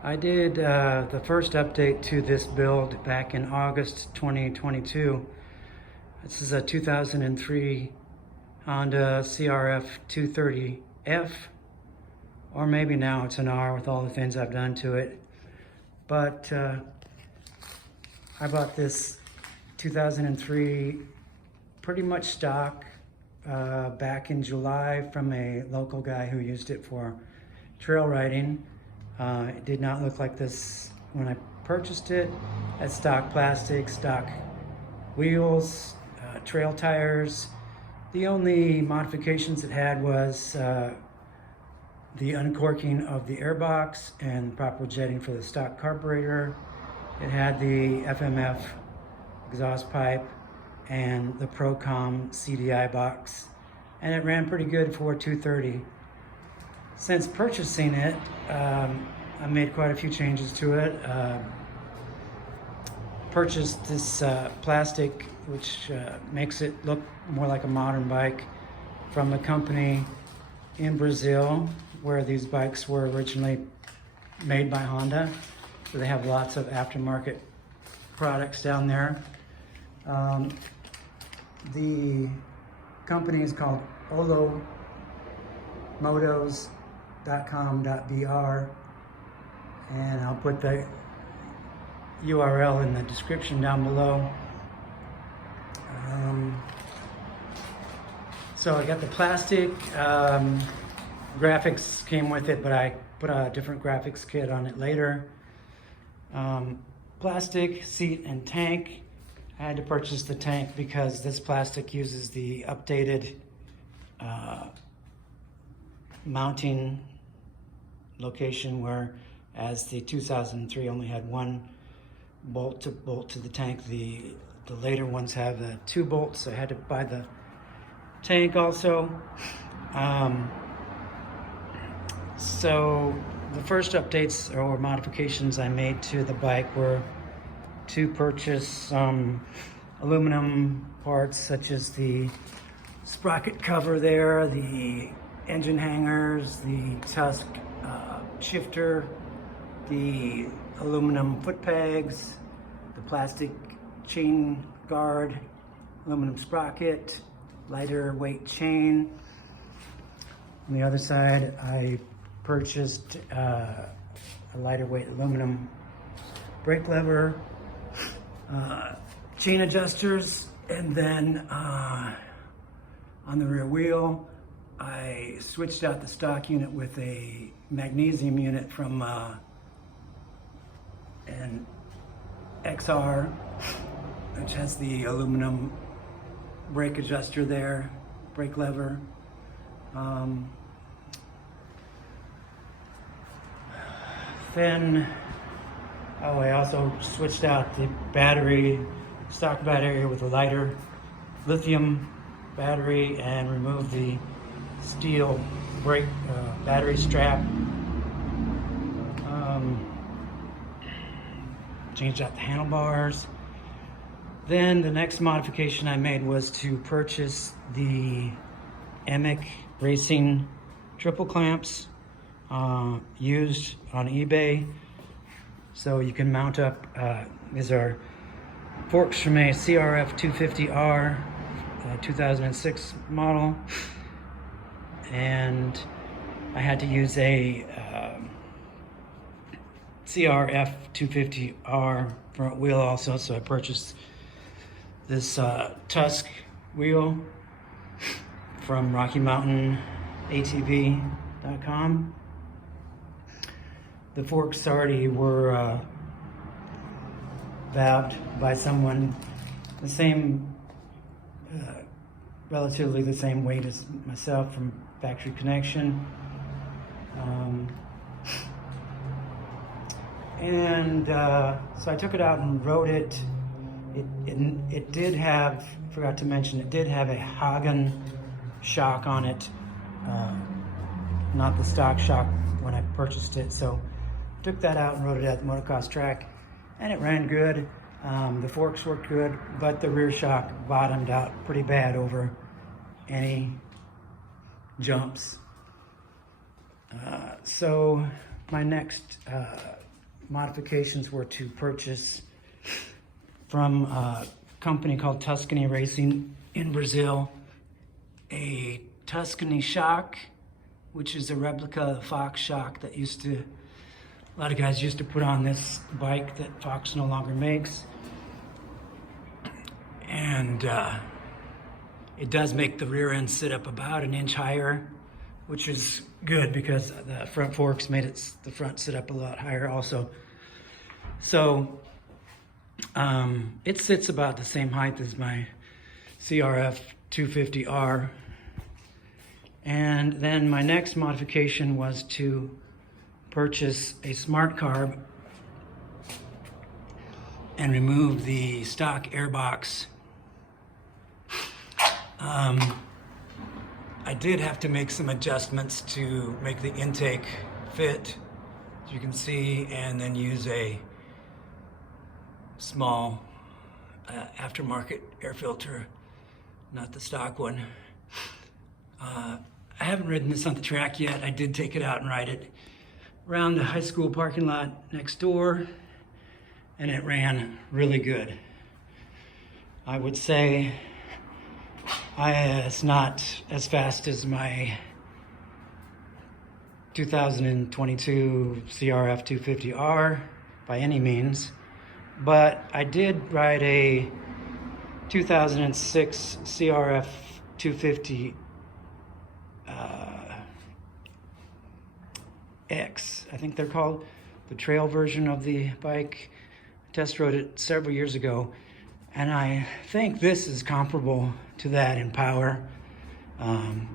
I did the first update to this build back in August 2022. This is a 2003 Honda CRF230F, or maybe now it's an R with all the things I've done to it. But I bought this 2003 pretty much stock back in July from a local guy who used it for trail riding. It did not look like this when I purchased it. It had stock plastic, stock wheels, trail tires. The only modifications it had was the uncorking of the airbox and proper jetting for the stock carburetor. It had the FMF exhaust pipe and the Procom CDI box, and it ran pretty good for 230. Since purchasing it, I made quite a few changes to it. Purchased this plastic, which makes it look more like a modern bike, from a company in Brazil where these bikes were originally made by Honda. So they have lots of aftermarket products down there. The company is called motos.com.br, and I'll put the URL in the description down below. So I got the plastic, graphics came with it, but I put a different graphics kit on it later. Plastic, seat, and tank. I had to purchase the tank because this plastic uses the updated mounting location, whereas the 2003 only had one bolt to the tank. The later ones have the 2 bolts, so I had to buy the tank also. So the first updates or modifications I made to the bike were to purchase some aluminum parts, such as the sprocket cover there, the engine hangers, the tusk shifter, the aluminum foot pegs, the plastic chain guard, aluminum sprocket, lighter weight chain. On the other side, I purchased a lighter weight aluminum brake lever, chain adjusters, and then on the rear wheel, I switched out the stock unit with a magnesium unit from an XR, which has the aluminum brake adjuster there, brake lever. I also switched out the battery, stock battery, with a lighter lithium battery, and removed the steel brake battery strap. Changed out the handlebars. Then the next modification I made was to purchase the Emic Racing triple clamps used on eBay. So you can mount up, these are forks from a CRF230F 2006 model, and I had to use a CRF250R front wheel also, so I purchased this Tusk wheel from RockyMountainATV.com. The forks already were valved by someone the same, relatively the same weight as myself, from Factory Connection. So I took it out and rode it. It did have, forgot to mention, it did have a Hagen shock on it, not the stock shock when I purchased it. So took that out and rode it at the motocross track, and it ran good. The forks worked good, but the rear shock bottomed out pretty bad over any jumps. So my next modifications were to purchase from a company called Tuscany Racing in Brazil a Tuscany shock, which is a replica of the Fox shock that a lot of guys used to put on this bike that Fox no longer makes. And it does make the rear end sit up about an inch higher, which is good because the front forks made the front sit up a lot higher also. So it sits about the same height as my CRF230R. And then my next modification was to purchase a Smart Carb and remove the stock airbox. I did have to make some adjustments to make the intake fit, as you can see, and then use a small aftermarket air filter, not the stock one. I haven't ridden this on the track yet. I did take it out and ride it around the high school parking lot next door, and it ran really good. I would say it's not as fast as my 2022 CRF250R by any means, but I did ride a 2006 CRF250 X, I think they're called, the trail version of the bike. I test rode it several years ago, and I think this is comparable to that in power.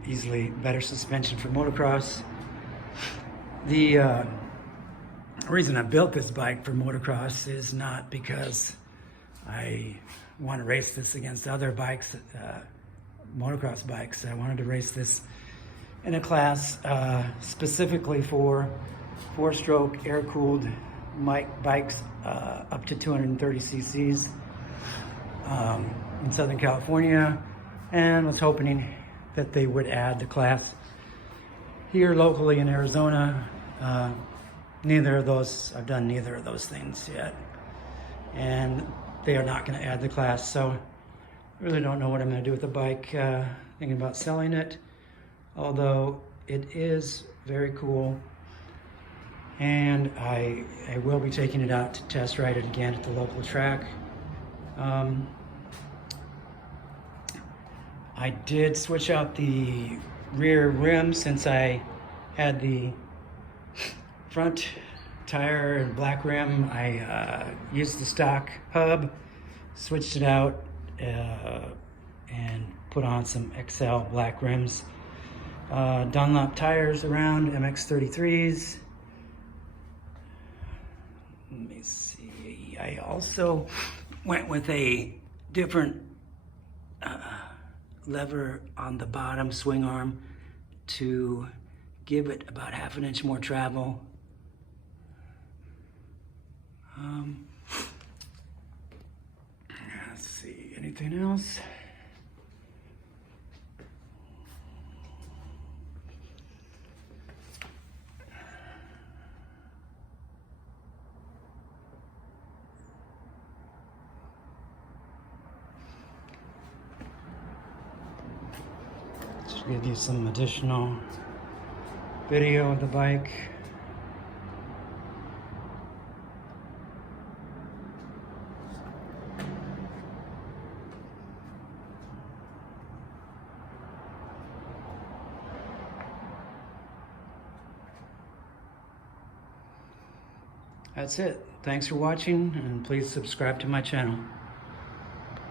Easily better suspension for motocross. The reason I built this bike for motocross is not because I want to race this against other bikes, motocross bikes. I wanted to race this in a class specifically for 4-stroke air-cooled bikes up to 230 cc's in Southern California, and was hoping that they would add the class here locally in Arizona. I've done neither of those things yet, and they are not going to add the class, so I really don't know what I'm going to do with the bike. Thinking about selling it, although it is very cool, and I will be taking it out to test ride it again at the local track. I did switch out the rear rim since I had the front tire and black rim. I used the stock hub, switched it out, and put on some XL black rims. Dunlop tires around, MX33s. Let me see. I also went with a different lever on the bottom swing arm to give it about ½ an inch more travel. Let's see, anything else? Just give you some additional video of the bike. That's it. Thanks for watching, and please subscribe to my channel.